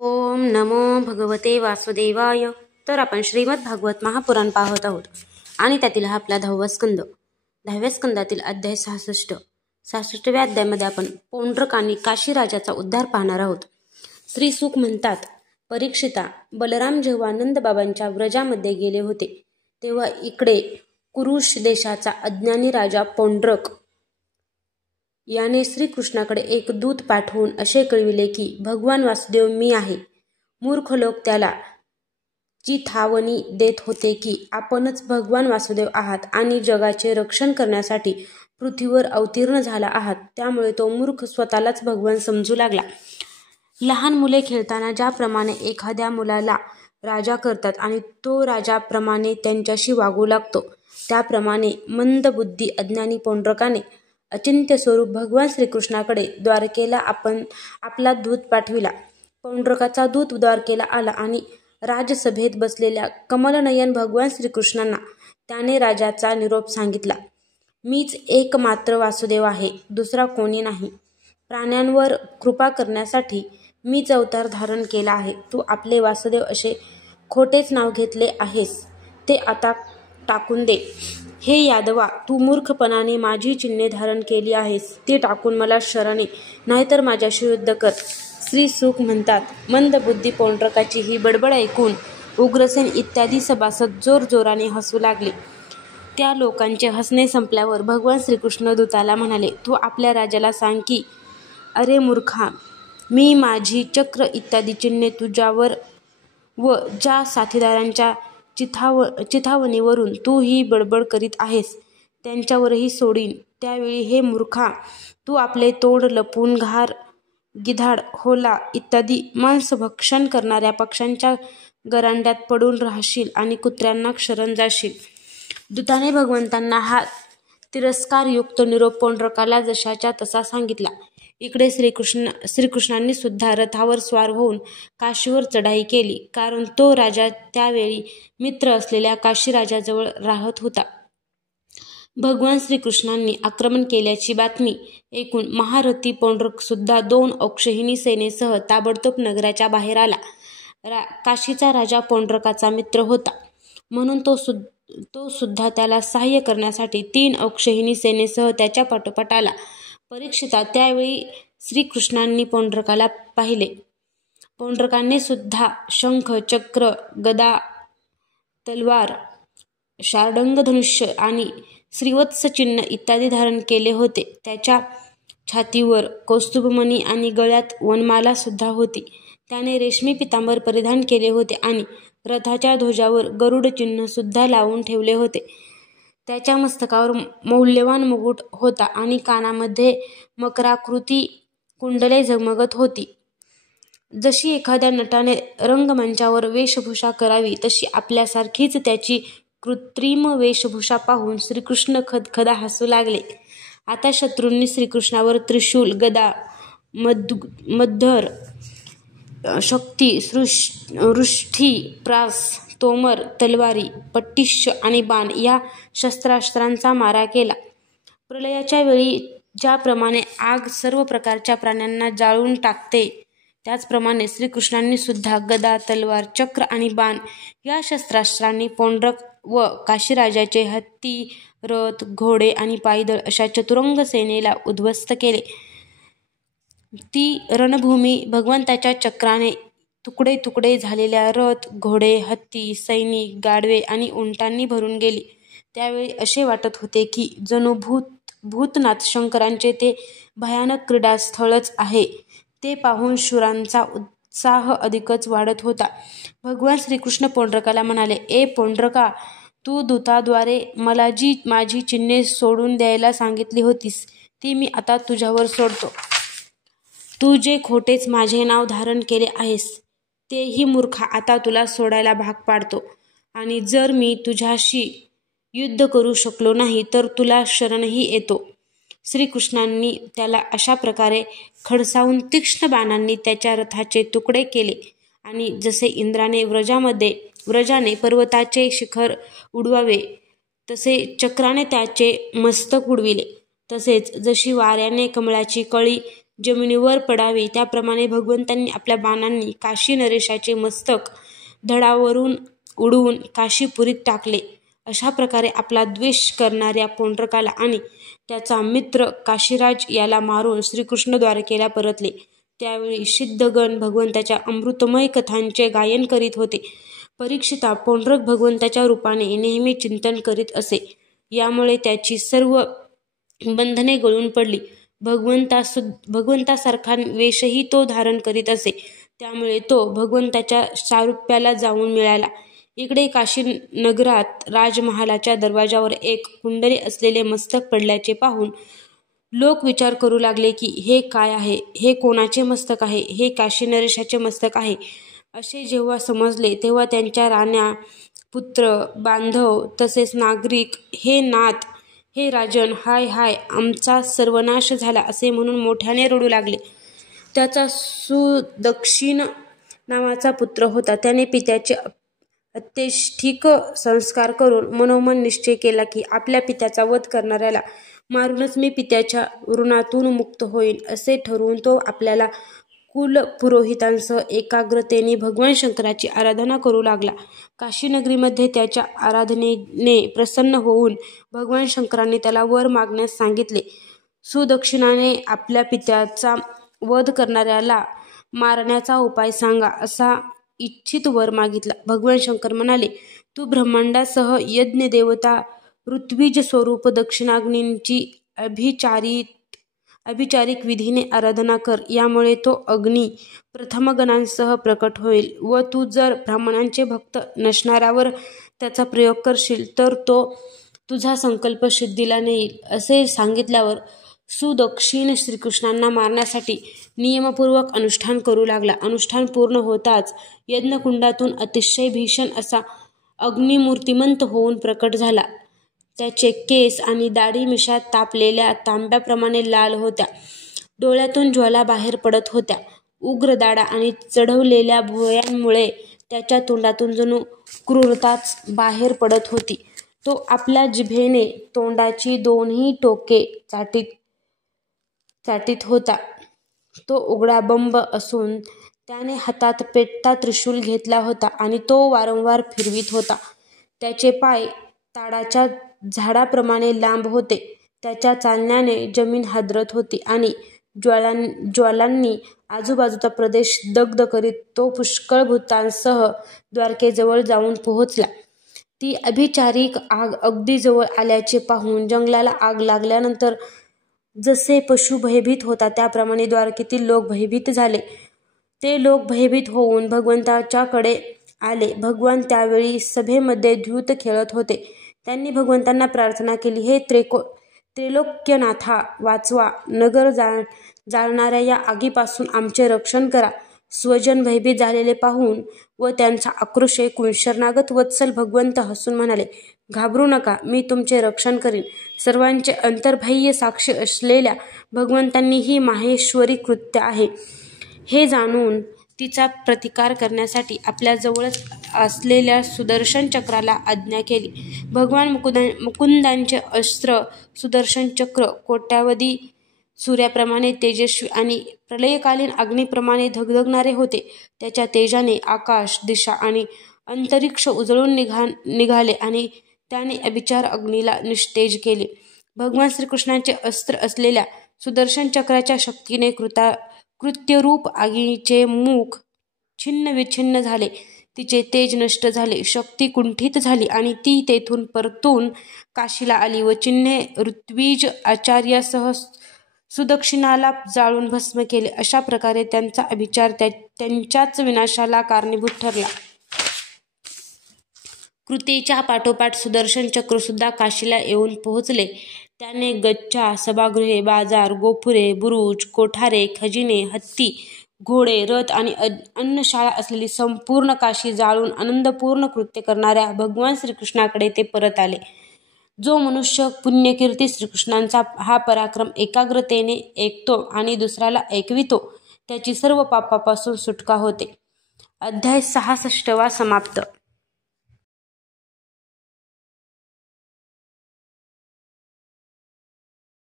ओम नमो भगवते वासुदेवाय. तर आपण श्रीमद भागवत महापुराण पाहत आहोत आणि त्यातील हा आपला 10वा स्कंद. 10व्या स्कंदातील अध्याय 66. 66व्या अध्यायामध्ये आपण पौंड्रक आणि काशी राजाचा उद्धार पाहणार आहोत. श्री सुख म्हणतात, परीक्षिता, बलराम जेव्हा नंदबाबांच्या व्रजामध्ये गेले होते तेव्हा इकडे कुरुश देशाचा अज्ञानी राजा पौंड्रक याने श्रीकृष्णाकडे एक दूत पाठवून असे कळविले की भगवान वासुदेव मी आहे. मूर्ख लोक त्याला चिथावणी देत होते की आपणच भगवान वासुदेव आहात आणि जगाचे रक्षण करण्यासाठी पृथ्वीवर अवतीर्ण झाला आहात. त्यामुळे तो मूर्ख स्वतःलाच भगवान समजू लागला. लहान मुले खेळताना ज्याप्रमाणे एखाद्या मुलाला राजा करतात आणि तो राजाप्रमाणे त्यांच्याशी वागू लागतो, त्याप्रमाणे मंदबुद्धी अज्ञानी पौंड्रकाने अचिंत्य स्वरूप भगवान श्रीकृष्णाकडे द्वारकेला आपला दूत पाठविला. पौंड्रकाचा दूत द्वारकेला आला आणि राजसभेत बसलेल्या कमलनयन भगवान श्रीकृष्णांना त्याने राजाचा निरोप सांगितला. मीच एकमात्र वासुदेव आहे, दुसरा कोणी नाही. प्राण्यांवर कृपा करण्यासाठी मीच अवतार धारण केला आहे. तू आपले वासुदेव असे खोटेच नाव घेतले आहेस, ते आता टाकून दे. हे यादवा, तू मूर्खपणाने माझी चिन्हे धारण केली आहेस, ती टाकून मला शरण ये, नाहीतर माझ्याशी युद्ध कर. श्री सुख म्हणतात, मंदबुद्धी पौंड्रकाची ही बडबड ऐकून उग्रसेन इत्यादी सभासद जोरजोराने हसू लागले. त्या लोकांचे हसणे संपल्यावर भगवान श्रीकृष्ण दूताला म्हणाले, तू आपल्या राजाला सांग की, अरे मूर्खा, मी माझी चक्र इत्यादी चिन्हे तुझ्यावर व ज्या साथीदारांच्या चिथावणीवरून तू ही बडबड करीत आहेस त्यांच्यावरही सोडीन. त्यावेळी हे मूर्खा, तू आपले तोंड लपवून घार, गिधाड, होला इत्यादी मांसभक्षण करणाऱ्या पक्ष्यांच्या गरांड्यात पडून राहशील आणि कुत्र्यांना शरण जाशील. दूताने भगवंतांना हा तिरस्कारयुक्त निरोप पौंड्रकाला जशाच्या तसा सांगितला. इकडे श्रीकृष्णांनी सुद्धा रथावर स्वार होऊन काशीवर चढाई केली, कारण तो राजा त्यावेळी मित्र असलेल्या काशीराजाजवळ राहत होता. भगवान श्रीकृष्णांनी आक्रमण केल्याची बातमी ऐकून महारथी पौंड्रक सुद्धा 2 अक्षौहिणी सेनेसह ताबडतोब नगराच्या बाहेर आला. काशीचा राजा पौंड्रकाचा मित्र होता, म्हणून तो सुद्धा त्याला सहाय्य करण्यासाठी 3 अक्षौहिणी सेनेसह त्याच्या पाठोपाठ आला. परीक्षिता, त्यावेळी श्रीकृष्णांनी पौंड्रकाला पाहिले. पौंड्रकाने सुद्धा शंख, चक्र, गदा, तलवार, शार्ङ्ग धनुष्य आणि श्रीवत्स चिन्ह इत्यादी धारण केले होते. त्याच्या छातीवर कौस्तुभमणी आणि गळ्यात वनमाला सुद्धा होती. त्याने रेशमी पितांबर परिधान केले होते आणि रथाच्या ध्वजावर गरुड चिन्ह सुद्धा लावून ठेवले होते. त्याच्या मस्तकावर मौल्यवान मुकुट होता आणि कानामध्ये मकराकृती कुंडले झगमगत होती. जशी एखाद्या नटाने रंगमंचावर वेशभूषा करावी तशी आपल्यासारखीच त्याची कृत्रिम वेशभूषा पाहून श्रीकृष्ण खदखदा हसू लागले. आता शत्रूंनी श्रीकृष्णावर त्रिशूल, गदा, मध्यर, शक्ती, रुष्ठी, प्रास, तोमर, तलवारी, पट्टिश आणि बाण या शस्त्रास्त्रांचा मारा केला. प्रलयाच्या वेळी ज्याप्रमाणे आग सर्व प्रकारच्या प्राण्यांना जाळून टाकते, त्याचप्रमाणे श्रीकृष्णांनी सुद्धा गदा, तलवार, चक्र आणि बाण या शस्त्रास्त्रांनी पौंड्रक व काशीराजाचे हत्ती, रथ, घोडे आणि पायदळ अशा चतुरंग सेनेला उद्ध्वस्त केले. ती रणभूमी भगवंताच्या चक्राने तुकडे तुकडे झालेल्या रथ, घोडे, हत्ती, सैनिक, गाढवे आणि उंटांनी भरून गेली. त्यावेळी असे वाटत होते की जणू भूतनाथ शंकरांचे ते भयानक क्रीडास्थळच आहे. ते पाहून शूरांचा उत्साह अधिकच वाढत होता. भगवान श्रीकृष्ण पौंड्रकाला म्हणाले, ए पौंड्रका, तू दूताद्वारे मला जी माझी चिन्हे सोडून द्यायला सांगितली होतीस ती मी आता तुझ्यावर सोडतो. तू जे खोटेच माझे नाव धारण केले आहेस तेही मूर्खा आता तुला सोडायला भाग पाडतो, आणि जर मी तुझ्याशी युद्ध करू शकलो नाही तर तुला शरणही येतो. श्रीकृष्णांनी त्याला अशा प्रकारे खडसावून तीक्ष्ण बाणांनी त्याच्या रथाचे तुकडे केले आणि जसे इंद्राने व्रजाने पर्वताचे शिखर उडवावे तसे चक्राने त्याचे मस्तक उडविले. तसेच जशी वाऱ्याने कमळाची कळी जमिनीवर पडावे त्याप्रमाणे भगवंतांनी आपल्या बाणांनी काशी नरेशाचे मस्तक धडावरून उडवून काशीपुरीत टाकले. अशा प्रकारे आपला द्वेष करणाऱ्या पुंडरकाला आणि त्याचा मित्र काशीराज याला मारून श्रीकृष्ण द्वारकेला परतले. त्यावेळी सिद्धगण भगवंताच्या अमृतमय कथांचे गायन करीत होते. परीक्षिता पुंडरक भगवंताच्या रूपाने नेहमी चिंतन करीत असे. यामुळे त्याची सर्व बंधने गळून पडली. भगवंतासारखा वेशही तो धारण करीत असे. त्यामुळे तो भगवंताच्या सारूप्याला जाऊन मिळाला. इकडे काशी नगरात राजमहालाच्या दरवाजावर एक कुंडले असलेले मस्तक पडल्याचे पाहून लोक विचार करू लागले की हे काय आहे, हे कोणाचे मस्तक आहे, हे काशी नरेशाचे मस्तक आहे. असे जेव्हा समजले तेव्हा त्यांच्या राण्या, पुत्र, बांधव तसेच नागरिक, हे नाथ, हे राजन, हाय हाय, आमचा सर्वनाश झाला असे म्हणून मोठ्याने रडू लागले. त्याचा सुदक्षिण नावाचा पुत्र होता. त्याने पित्याचे अत्यष्टिक संस्कार करून मनोमन निश्चय केला की आपल्या पित्याचा वध करणाऱ्याला मारूनच मी पित्याच्या ऋणातून मुक्त होईन. असे ठरवून तो आपल्याला कुलपुरोहितांसह एकाग्रतेने भगवान शंकराची आराधना करू लागला. काशीनगरीमध्ये त्याच्या आराधनेने प्रसन्न होऊन भगवान शंकरांनी त्याला वर मागण्यास सांगितले. सुदक्षिणाने आपल्या पित्याचा वध करणाऱ्याला मारण्याचा उपाय सांगा असा इच्छित वर मागितला. भगवान शंकर म्हणाले, तू ब्रह्मांडासह यज्ञ देवता ऋत्विज स्वरूप दक्षिणाग्नींची अभिचारिक विधीने आराधना कर. यामुळे तो अग्नी प्रथमगणांसह प्रकट होईल व तू जर ब्राह्मणांचे भक्त नसणाऱ्यावर त्याचा प्रयोग करशील तर तो तुझा संकल्प सिद्धीला नेईल. असे सांगितल्यावर सुदक्षिण श्रीकृष्णांना मारण्यासाठी नियमपूर्वक अनुष्ठान करू लागला. अनुष्ठान पूर्ण होताच यज्ञकुंडातून अतिशय भीषण असा अग्निमूर्तिमंत होऊन प्रकट झाला. त्याचे केस आणि दाढी मिशा तापलेल्या तांब्याप्रमाणे लाल होत्या. डोळ्यातून ज्वाला बाहेर पडत होत्या. उग्र दाढा आणि चढवलेल्या भुवयांमुळे त्याच्या तोंडातून जणू क्रूरताच बाहेर पडत होती. तो आपल्या जिभेने तोंडाची दोन्ही टोके चाटीत होता. तो उघडा बंब असून त्याने हातात पेटता त्रिशूल घेतला होता आणि तो वारंवार फिरवीत होता. त्याचे पाय ताडाच्या झाडाप्रमाणे लांब होते. त्याच्या चालण्याने जमीन हादरत होती आणि ज्वालांनी आजूबाजूचा प्रदेश दग्ध करीत तो पुष्कळ भूतांसह द्वारकेजवळ जाऊन पोहोचला. ती अभिचारिक आग अगदी जवळ आल्याचे पाहून जंगलाला आग लागल्यानंतर जसे पशु भयभीत होता त्याप्रमाणे द्वारकेतील लोक भयभीत झाले. ते लोक भयभीत होऊन भगवंताच्याकडे आले. भगवान त्यावेळी सभेमध्ये द्यूत खेळत होते. त्यांनी भगवंतांना प्रार्थना केली, हे त्रैलोक्यनाथा, वाचवा, नगर जाळणाऱ्या या आगीपासून आमचे रक्षण करा. स्वजन भयभीत झालेले पाहून व त्यांचा आक्रोश ऐकून शरणागत वत्सल भगवंत हसून म्हणाले, घाबरू नका, मी तुमचे रक्षण करीन. सर्वांचे अंतर्बाह्य साक्षी असलेल्या भगवंतांनी ही माहेश्वरी कृत्य आहे हे जाणून तिचा प्रतिकार करण्यासाठी आपल्या जवळच असलेल्या सुदर्शन चक्राला आज्ञा केली. भगवान मुकुंदांचे अस्त्र सुदर्शन चक्र कोट्यावधी सूर्याप्रमाणे तेजस्वी आणि प्रलयकालीन अग्नीप्रमाणे धगधगणारे होते. त्याच्या तेजाने आकाश, दिशा आणि अंतरिक्ष उजळून निघाले आणि त्याने अभिचार अग्नीला निस्तेज केले. भगवान श्रीकृष्णांचे अस्त्र असलेल्या सुदर्शन चक्राच्या शक्तीने कृत्यरूप आगीचे मुख छिन्न विछिन्न झाले. तिचे तेज नष्ट झाले, शक्ती कुंठित झाली आणि ती तेथून परतून काशीला आली व चिन्हे ऋत्विज आचार्यासह सुदक्षिणाला जाळून भस्म केले. अशा प्रकारे त्यांचा अभिचार त्यांच्याच विनाशाला कारणीभूत ठरला. कृतीच्या पाठोपाठ सुदर्शन चक्र सुद्धा काशीला येऊन पोहोचले. त्याने गच्चा, सभागृहे, बाजार, गोपुरे, बुरुज, कोठारे, खजिने, हत्ती, घोडे, रथ आणि अन्नशाळा असलेली संपूर्ण काशी जाळून आनंदपूर्ण कृत्य करणाऱ्या भगवान श्रीकृष्णाकडे ते परत आले. जो मनुष्य पुण्यकीर्ती श्रीकृष्णांचा हा पराक्रम एकाग्रतेने ऐकतो आणि दुसऱ्याला ऐकवितो त्याची सर्व पापापासून सुटका होते. अध्याय 66 समाप्त.